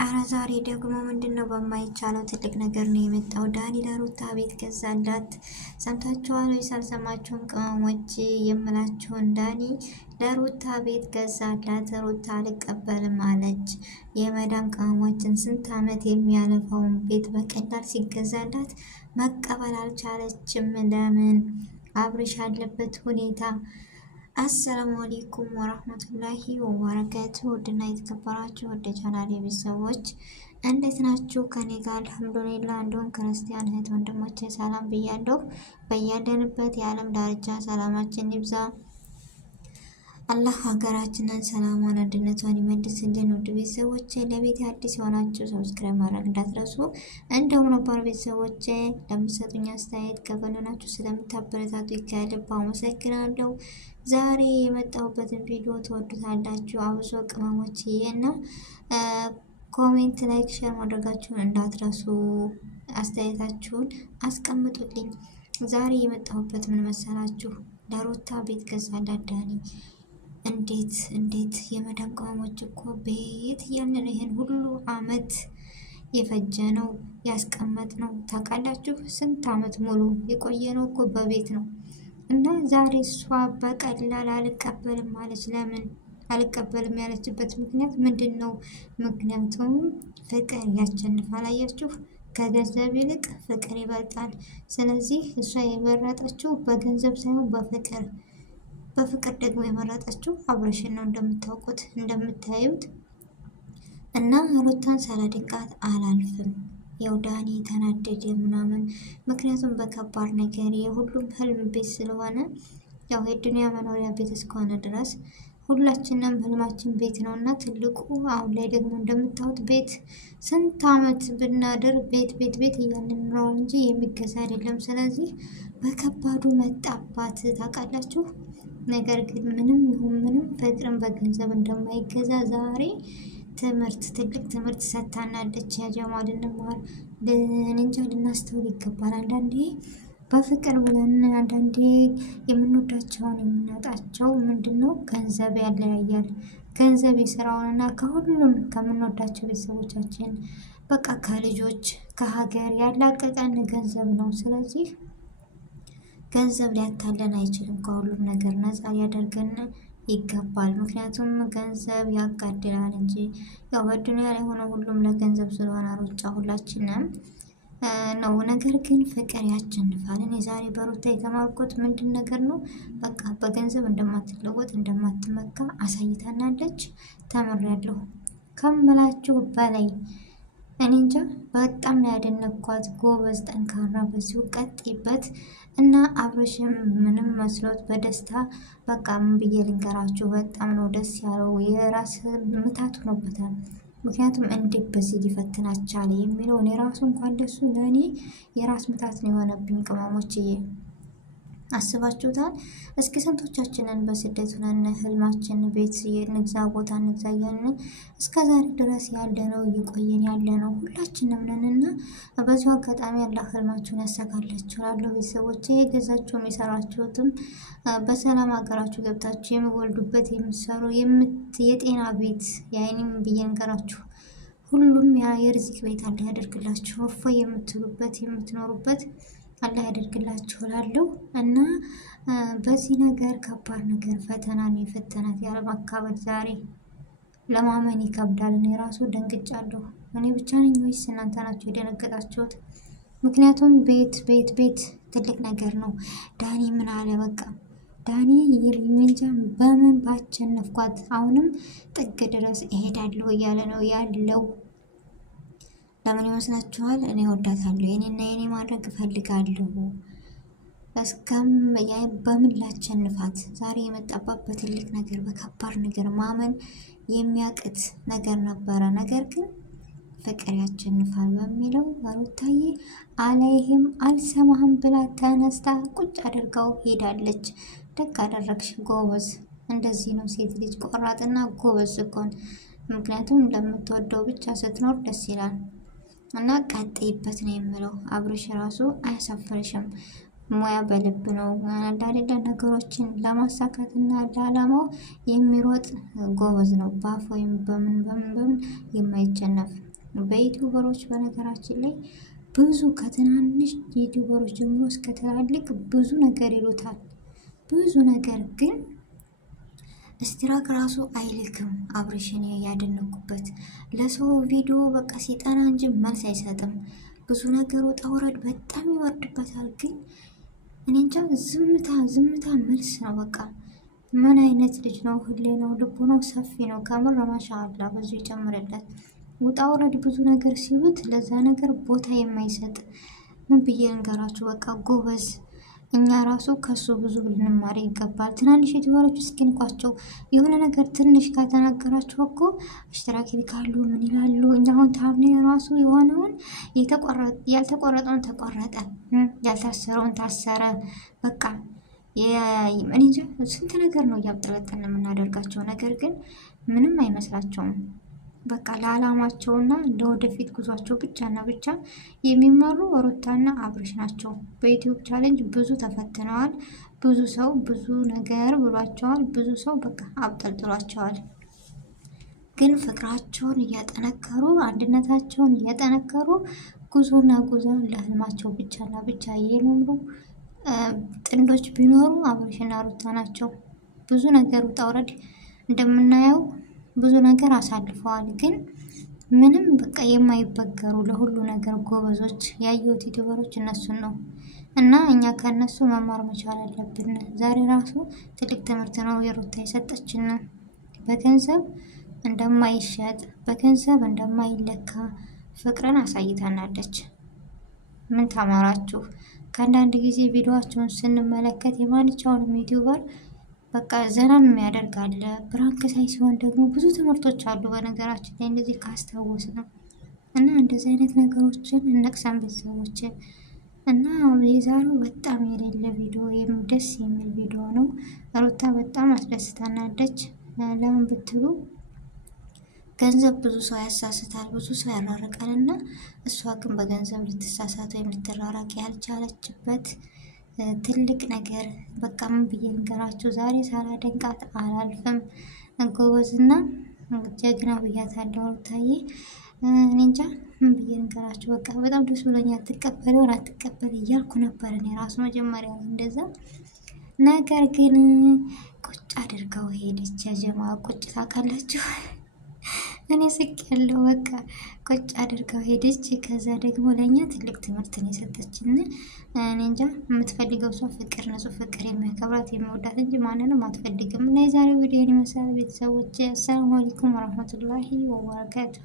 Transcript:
አረ ዛሬ ደግሞ ምንድነው በማይቻለው ትልቅ ነገር ነው የመጣው። ዳኒ ለሩታ ቤት ገዛላት። ሰምታችኋል ወይስ አልሰማችሁም? ቅመሞች የምላችሁን ዳኒ ለሩታ ቤት ገዛላት። ሩታ አልቀበልም አለች። የመዳም ቅመሞችን ስንት ዓመት የሚያለፈውን ቤት በቀላል ሲገዛላት መቀበል አልቻለችም። ለምን? አብርሽ ያለበት ሁኔታ። አሰላሙ አለይኩም ወራህመቱላሂ ወበረካቱ። ውድና የተከበራችሁ ወደ ቻናል ቤተሰቦች እንዴት ናችሁ? ከኔ ጋር አልሐምዱሊላህ። እንዲሁም ክርስቲያን እህት ወንድሞቼ ሰላም ብያለሁ። በያለንበት የዓለም ዳርቻ ሰላማችን ይብዛ። አላህ ሀገራችንን ሰላሟን አንድነቷን ይመልስልን። ውድ ቤተሰቦቼ ለቤት አዲስ የሆናችሁ ሰብስክራይብ ማድረግ እንዳትረሱ። እንደውም ነባር ቤተሰቦቼ ለምትሰጡኝ አስተያየት ከጎናችሁ ስለምታበረታቱ ከልብ አመሰግናለሁ። ዛሬ የመጣሁበትን ቪዲዮ ትወዱታላችሁ። አብሶ ቅመሞች እና ኮሜንት፣ ላይክ፣ ሼር ማድረጋችሁን እንዳትረሱ። አስተያየታችሁን አስቀምጡልኝ። ዛሬ የመጣሁበት ምን መሰላችሁ? ለሩታ ቤት ገዛላት ዳኒ። እንዴት የመዳም ቅመሞች እኮ ቤት እያልን ይሄን ሁሉ አመት የፈጀ ነው ያስቀመጥ ነው። ታውቃላችሁ ስንት አመት ሙሉ የቆየ ነው እኮ በቤት ነው። እና ዛሬ እሷ በቀላል አልቀበልም ማለች። ለምን አልቀበልም ያለችበት ምክንያት ምንድን ነው? ምክንያቱም ፍቅር ያሸንፋል። አያችሁ፣ ከገንዘብ ይልቅ ፍቅር ይበልጣል። ስለዚህ እሷ የመረጠችው በገንዘብ ሳይሆን በፍቅር ደግሞ የመረጠችው አብርሽን ነው እንደምታውቁት እንደምታዩት። እና ሩታን ሳላደንቃት አላልፍም። ያው ዳኒ ተናደደ ምናምን፣ ምክንያቱም በከባድ ነገር የሁሉም ህልም ቤት ስለሆነ ያው የዱንያ መኖሪያ ቤት እስከሆነ ድረስ ሁላችንም ህልማችን ቤት ነው እና ትልቁ አሁን ላይ ደግሞ እንደምታዩት ቤት ስንት አመት ብናድር ቤት እያልን ነው እንጂ የሚገዛ አይደለም። ስለዚህ በከባዱ መጣባት ታውቃላችሁ። ነገር ግን ምንም ይሁን ምንም ፍቅርን በገንዘብ እንደማይገዛ ዛሬ ትልቅ ትምህርት ሰጥታናለች። ያጀማ ልንማር እንጃ ልናስተውል ይገባል። አንዳንዴ በፍቅር ብለን አንዳንዴ የምንወዳቸውን የምናጣቸው ምንድነው? ገንዘብ ያለያያል። ገንዘብ የስራውንና ከሁሉም ከምንወዳቸው ቤተሰቦቻችን በቃ ከልጆች ከሀገር ያላቀቀን ገንዘብ ነው። ስለዚህ ገንዘብ ሊያታለን አይችልም። ከሁሉም ነገር ነፃ ሊያደርገን ይገባል። ምክንያቱም ገንዘብ ያጋድላል እንጂ ያው በዱንያ ላይ ሆነ ሁሉም ለገንዘብ ስለሆነ ሩጫ ሁላችንም ነው። ነገር ግን ፍቅር ያሸንፋል። እኔ ዛሬ በሩታ የተማርኩት ምንድን ነገር ነው? በቃ በገንዘብ እንደማትለወጥ እንደማትመካ አሳይታናለች። ተምሬያለሁ ከምላችሁ በላይ። እኔ እንጃ በጣም ነው ያደነኳት። ጎበዝ፣ ጠንካራ፣ በዚሁ ቀጥይበት እና አብርሽም ምንም መስሎት በደስታ በቃ ምን ብዬ ልንገራችሁ፣ በጣም ነው ደስ ያለው። የራስ ምታት ሆኖበታል። ምክንያቱም እንዴት በዚህ ሊፈትናት ቻለ የሚለው እኔ ራሱ እንኳን ደሱ ለእኔ የራስ ምታት ነው የሆነብኝ። ቅመሞችዬ አስባችሁታል? እስኪ ስንቶቻችንን በስደት ሆነን ህልማችን ቤት ንግዛ ቦታ ንግዛ እያልን እስከ ዛሬ ድረስ ያለነው እየቆየን ያለነው ሁላችንም ነንና በዚሁ አጋጣሚ ያላ ህልማችሁን ያሳካላችሁ ላለው ቤተሰቦች የገዛችሁም የሰራችሁትም በሰላም ሀገራችሁ ገብታችሁ የሚወልዱበት የምትሰሩ የጤና ቤት የአይንም ብዬ ነገራችሁ ሁሉም የርዝቅ ቤት አለ ያደርግላችሁ። እፎይ የምትሉበት የምትኖሩበት አላህ ያደርግላችሁ እላለሁ። እና በዚህ ነገር ከባድ ነገር ፈተና ነው የፈተናት ያለማካበድ ዛሬ ለማመን ይከብዳል። እኔ ራሱ ደንግጫለሁ። እኔ ብቻ ነኝ ወይስ እናንተ ናችሁ የደነገጣችሁት? ምክንያቱም ቤት ትልቅ ነገር ነው። ዳኒ ምን አለ? በቃ ዳኒ ይልምንጃ በምን ባቸነፍኳት አሁንም ጥግ ድረስ እሄዳለሁ እያለ ነው ያለው። ለምን ይመስላችኋል? እኔ ወዳታለሁ፣ የኔና የኔ ማድረግ እፈልጋለሁ። በምን ላቸንፋት? ዛሬ የመጣባት በትልቅ ነገር በከባድ ነገር ማመን የሚያቅት ነገር ነበረ። ነገር ግን ፍቅር ያቸንፋል በሚለው ሩታዬ አላይህም አልሰማህም ብላ ተነስታ ቁጭ አድርጋው ሄዳለች። ደግ አደረግሽ፣ ጎበዝ። እንደዚህ ነው ሴት ልጅ ቆራጥና ጎበዝ እኮን። ምክንያቱም ለምትወደው ብቻ ስትኖር ደስ ይላል። እና ቀጥይበት ነው የምለው። አብርሽ ራሱ አያሳፍርሽም። ሙያ በልብ ነው አንዳንድ ነገሮችን ለማሳካት እና ለዓላማው የሚሮጥ ጎበዝ ነው። በአፍ ወይም በምን የማይቸነፍ በዩቲዩበሮች በነገራችን ላይ ብዙ ከትናንሽ ዩቲዩበሮች ጀምሮ እስከ ትላልቅ ብዙ ነገር ይሉታል። ብዙ ነገር ግን እስትራክ ራሱ አይልክም። አብርሽን ያደነኩበት ለሰው ቪዲዮ በቃ ሲጠና እንጂ መልስ አይሰጥም። ብዙ ነገር ውጣ ውረድ በጣም ይወርድበታል። ግን እኔ እንጃ ዝምታ መልስ ነው በቃ። ምን አይነት ልጅ ነው? ሁሌ ነው ልቡ ነው ሰፊ ነው ከምር ማሻአላ ብዙ ይጨምርለት። ውጣ ውረድ ብዙ ነገር ሲሉት ለዛ ነገር ቦታ የማይሰጥ ምን ብዬ እንገራችሁ። በቃ ጎበዝ። እኛ ራሱ ከሱ ብዙ ልንማር ይገባል። ትናንሽ ዩቲዩበሮች እስኪንኳቸው የሆነ ነገር ትንሽ ካልተናገራቸው እኮ አሽተራኪ ካሉ ምን ይላሉ? እኛ አሁን ታምኔ ራሱ የሆነውን ያልተቆረጠውን ተቆረጠ፣ ያልታሰረውን ታሰረ። በቃ እኔ እንጃ ስንት ነገር ነው እያብጠለጠልን የምናደርጋቸው ነገር ግን ምንም አይመስላቸውም። በቃ ለዓላማቸውና ለወደፊት ጉዟቸው ብቻና ብቻ የሚመሩ ሩታና አብርሽ ናቸው። በዩቲዩብ ቻሌንጅ ብዙ ተፈትነዋል። ብዙ ሰው ብዙ ነገር ብሏቸዋል። ብዙ ሰው በቃ አብጠልጥሏቸዋል። ግን ፍቅራቸውን እያጠነከሩ አንድነታቸውን እያጠነከሩ ጉዞና ጉዞ ለህልማቸው ብቻና ብቻ የሚመሩ ጥንዶች ቢኖሩ አብርሽና ሩታ ናቸው። ብዙ ነገር ውጣ ውረድ እንደምናየው ብዙ ነገር አሳልፈዋል። ግን ምንም በቃ የማይበገሩ ለሁሉ ነገር ጎበዞች ያየሁት ዩቲዩበሮች እነሱን ነው። እና እኛ ከእነሱ መማር መቻል አለብን። ዛሬ ራሱ ትልቅ ትምህርት ነው የሩታ የሰጠችን። በገንዘብ እንደማይሸጥ በገንዘብ እንደማይለካ ፍቅርን አሳይታናለች። ምን ተማራችሁ? ከአንዳንድ ጊዜ ቪዲዮቸውን ስንመለከት የማንኛውንም ዩቲዩበር በቃ ዘናም ያደርጋል። ብራንክ ሳይ ሲሆን ደግሞ ብዙ ትምህርቶች አሉ። በነገራችን ላይ እንደዚህ ካስታወስ ነው እና እንደዚህ አይነት ነገሮችን እነቅሳን ቤተሰቦች እና የዛሬው በጣም የሌለ ቪዲዮ ደስ የሚል ቪዲዮ ነው። ሩታ በጣም አስደስታናለች። ለምን ብትሉ ገንዘብ ብዙ ሰው ያሳስታል፣ ብዙ ሰው ያራርቃል። እና እሷ ግን በገንዘብ ልትሳሳት ወይም ልትራራቅ ያልቻለችበት ትልቅ ነገር በቃ ምን ብዬ ንገራችሁ። ዛሬ ሳላደንቃት አላልፍም። ጎበዝና ጀግና ብያታለሁ ሩታዬ። እኔ እንጃ ምን ብዬ ንገራችሁ። በቃ በጣም ደስ ብሎኛል። ትቀበለውን አትቀበል እያልኩ ነበር እኔ ራሱ መጀመሪያ እንደዛ። ነገር ግን ቁጭ አድርገው ሄደች። ያጀማ ቁጭ ታውቃላችሁ። እኔ ስቅ ያለው በቃ ቁጭ አድርገው ሄደች። ከዛ ደግሞ ለእኛ ትልቅ ትምህርትን የሰጠችን። እኔ እንጃ የምትፈልገው ሰው ፍቅር፣ ንጹህ ፍቅር የሚያከብራት የሚወዳት እንጂ ማንንም አትፈልግም። እና የዛሬው ቪዲዮ ይመስላል ቤተሰቦች። አሰላሙ አለይኩም ወረህመቱላሂ ወበረካቱ።